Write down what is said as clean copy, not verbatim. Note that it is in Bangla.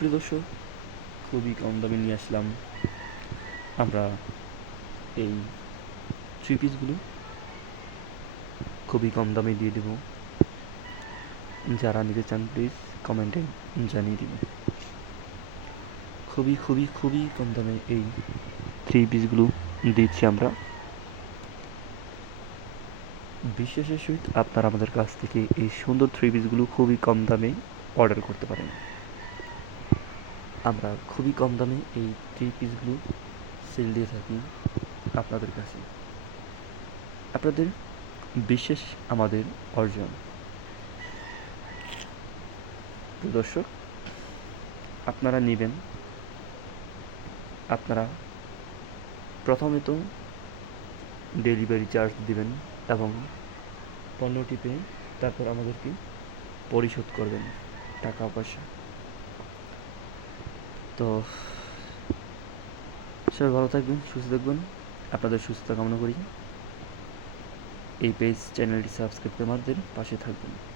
প্রিয় দর্শক, খুবই কম দামে নিয়ে আসলাম আমরা এই থ্রি পিসগুলো। খুবই কম দামে দিয়ে দেব। যারা নিতে চান প্লিজ কমেন্টে জানিয়ে দিন। খুবই খুবই খুবই কম দামে এই থ্রি পিসগুলো দিচ্ছি আমরা। বিশ্বাসের সহিত আপনারা আমাদের কাছ থেকে এই সুন্দর থ্রি পিসগুলো খুবই কম দামে অর্ডার করতে পারেন। আমরা খুবই কম দামে এই থ্রি পিসগুলো সেল দিয়ে থাকি আপনাদের কাছে। আপনাদের বিশ্বাস আমাদের অর্জন। প্রিয় দর্শক, আপনারা নেবেন, আপনারা প্রথমে তো ডেলিভারি চার্জ দিবেন এবং পণ্যটি পেয়ে তারপর আমাদেরকে পরিশোধ করবেন টাকা পয়সা। তো সবাই ভালো থাকবেন, সুস্থ থাকবেন। আপনাদের সুস্থতা কামনা করি। এই পেজ চ্যানেলটি সাবস্ক্রাইব করে আমাদের পাশে থাকবেন।